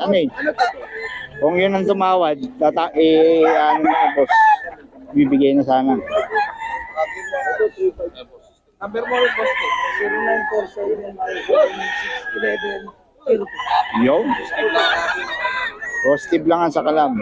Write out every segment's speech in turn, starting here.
ano eh. Kung yun ang tumawad, ano na, boss. Bibigay na sana. Number mo rin, boss. 0947 Yo. Positive lang ang sa kalam.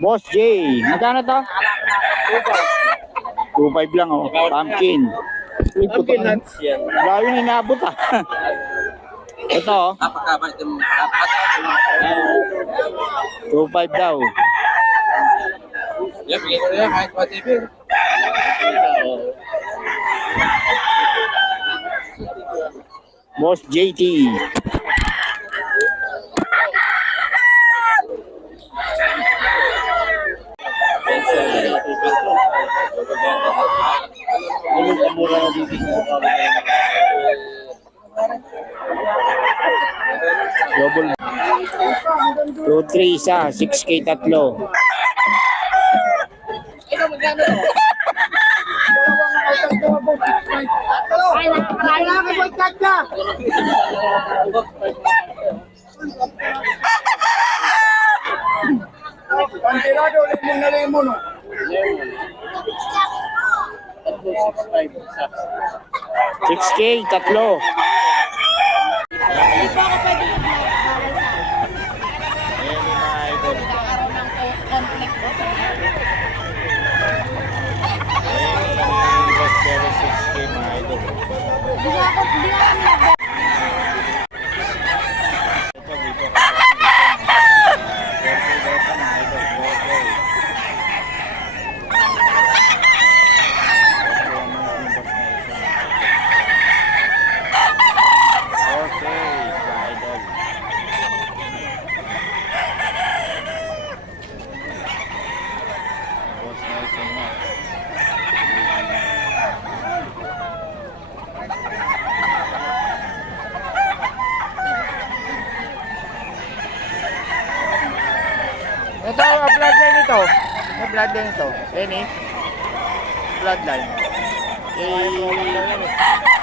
Boss J, magkano to? 2.5 lang oh, pumpkin. Pumpkin nuts yan. Grabe na inabot ah. Ito oh. 2.5 daw. Yan, bigyan ko na yan kahit pa TV. Boss JT. Double 2-3 isa, 6K tatlo. Pantirado, lemon na lemon. 6K tatlo. Ito, bloodline ito. May bloodline ito. Lenny. Bloodline.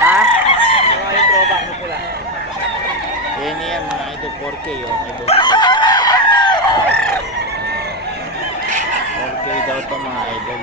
Ha? Yung throwback mo pula. Lenny yan, mga idol 4K. Oh. 4K daw ito mga idol.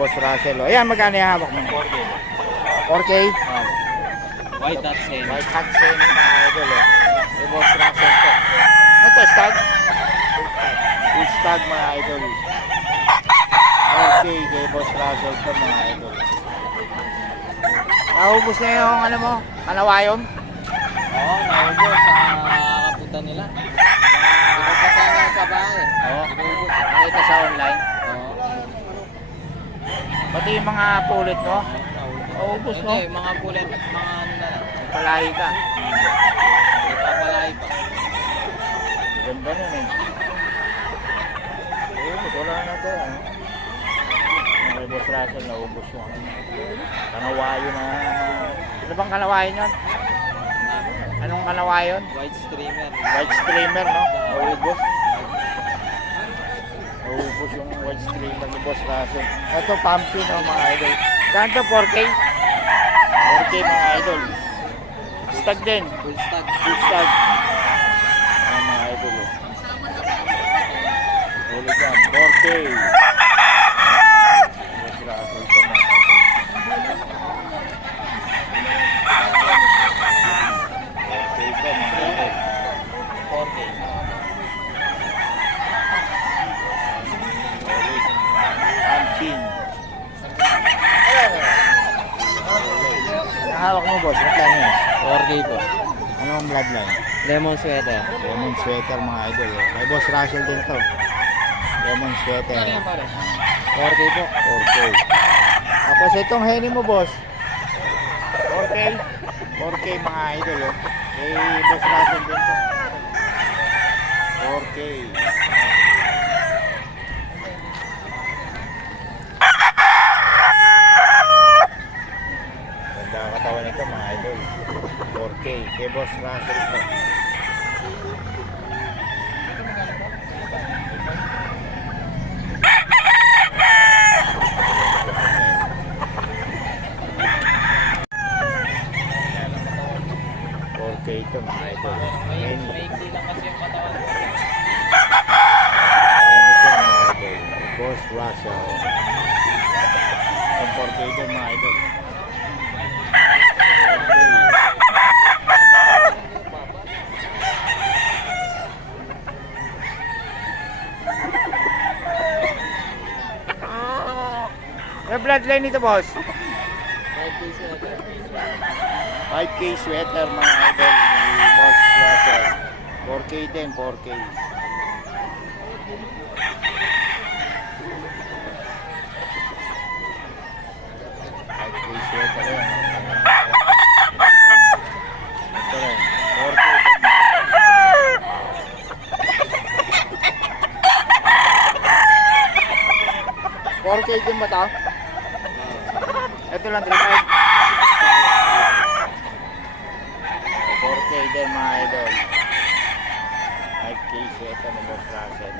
Boss Russell. Ayan, magkano yung hawak mo? 4K. 4K? White hat sen. White hat sa inyo mga idol. May Boss Russell to. Ano to, stag? Full stag mga idol. 4K kay Boss Russell to mga idol. Naubos na yung ano mo? Kanawayon? Oo, naubos sa kapunta nila. Pinagkatanga sa bahay. Oo. Inubos. Nakita sa online. Oo. Pati yung mga pulit mo? Naubos no? Hindi, mga kulit, mga ano na lang. Palahi ka. May papalahi pa. Ganda nun eh. Naubos, wala na to. May Boss Russell, naubos yung kanawayon na. Ano bang kanawayon yun? Anong kanawayon? White streamer. White streamer, no? Naubos. Naubos yung white streamer ni Boss Russell. Ito, pumpkin, no, mga idol. Saan to? 4K? 4K, mga idol. Stag din. Full stack. Full stag. Ayan, mga idol. Ulit yan. 4K. Boss Russell to, mga idol. 4K to, mga idol. 4K. Ulit 4K po. Anong bloodline? Lemon sweater. Lemon sweater mga idol. Kay Boss Russell din to. Lemon sweater. 4K po. 4K. Tapos itong henny mo, boss. 4K. 4K mga idol. Oh. Kay Boss Russell din to. 4K. Ganda ang katawan nito mga idol. 4K. Kay Boss Russell to. Okay, ito mga idol. Ayan Maikli lang kasi yung katawan ko. ito mga idol. Boss Russell. Ang 4K ito mga idol. May bloodline ito, boss. 5K sweater. 5K sweater mga idol ni Boss Russell. 4K din, 4K. Sweater yun. Ito rin, 4K din. 4K din ba ito? Ito lang, 3.5. 4K din mga idol. 5K sweater ni Boss Russell.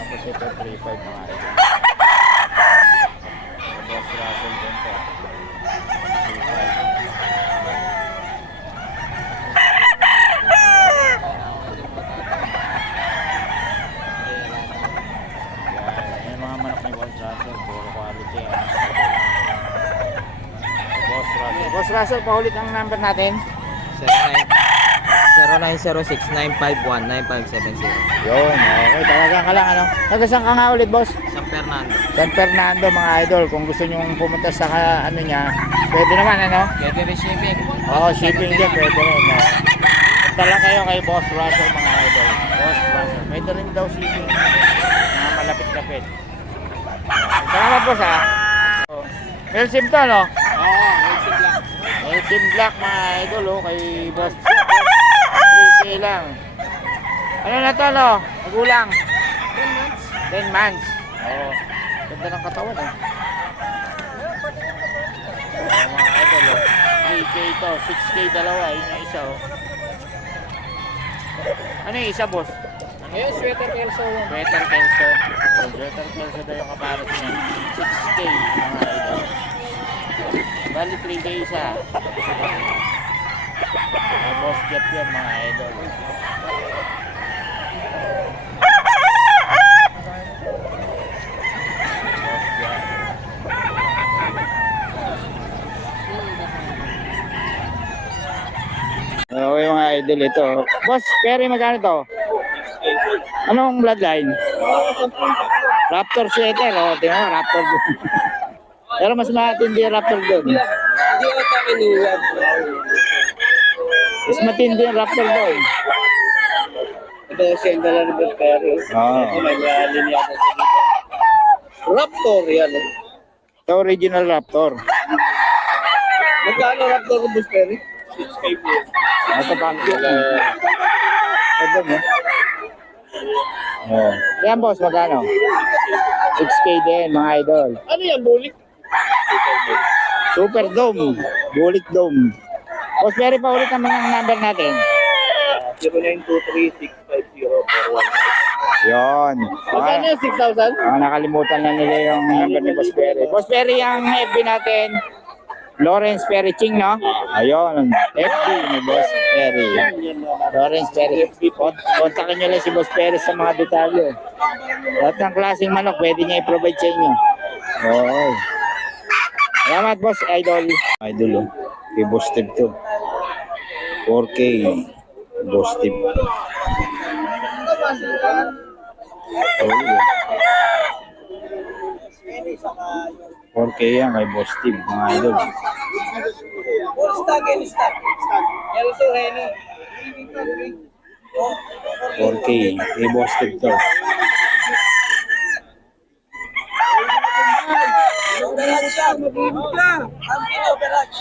Tapos ito 3.5 mga idol. Boss Russell din to. 3.5. Yan mga manok ni Boss Russell, puro quality yan. Boss Russell. Boss Russell, paulit ang number natin. 0906-951-9570. Yun, okay. Talagang ka lang, ano? Taga saan ka nga ulit, boss? San Fernando. San Fernando, mga idol. Kung gusto nyo pumunta sa ano niya, pwede naman, ano? Pwede rin shipping. Oo, shipping din, pwede rin. No? Punta lang kayo kay Boss Russell, mga idol. Boss Russell. Pwede rin daw shipping. Mga malapit-lapit. Salamat, boss, ha? Melsim to, no? Oo, basic lang. Melsim Black, mga idol, oh, kay Boss. 3K lang. Ano na to, no? Magulang. 10 months. Oo. Ganda ng katawan, eh. Mga idol, oh. 3K ito, 6K dalawa, yun yung isa, oh. Ano yung isa, boss? Ayun, sweater kelso. Sweater Kelso. Sweater Kelso daw yung kapares niya. 6K, mga idol. Bali 3K isa. Mga boss Jeff yan, mga idol. Boss Jeff. Okay mga idol, ito. Boss, Perry, magkano to? Anong bloodline? Raptor sweater, oh. Tingnan mo, Raptor. Pero mas matindi yung Raptor doon. Hindi ako takinuwag. Mas matindi yung Raptor doon. Ito yung senda lang ni Boss Perry. Oo. May linya ako sa dito. Raptor yan. Ito original Raptor. Magkano Raptor ni Boss Perry? 6K po. Ito pa. Ito mo. Oh. Yan boss, magkano? 6K din mga idol. Ano yan, bulik? Super Dome. Bullet Dome. Boss, Perry pa ulit ang mga number natin. 0923-650-41. Yon. Magkano yung 6,000? Nakalimutan na nila yung number ni Boss Perry. Boss Perry, ang FB natin. Lawrence Perry Ching, no? Ayun, FB ni Boss Perry. Lawrence Perry. Kontakin nyo lang si Boss Perry sa mga detalye. Lahat ng klaseng manok, pwede niya i-provide sa inyo. Oo. Salamat, Boss Idol. Idol, oh. Kay Boss Steve to. 4K. Boss Steve. Oh, 4K yan kay Boss Steve, mga idol. All stock and stock. Also, Henny. 4K kay Boss Steve to. Operate siya. Ang pinoperate.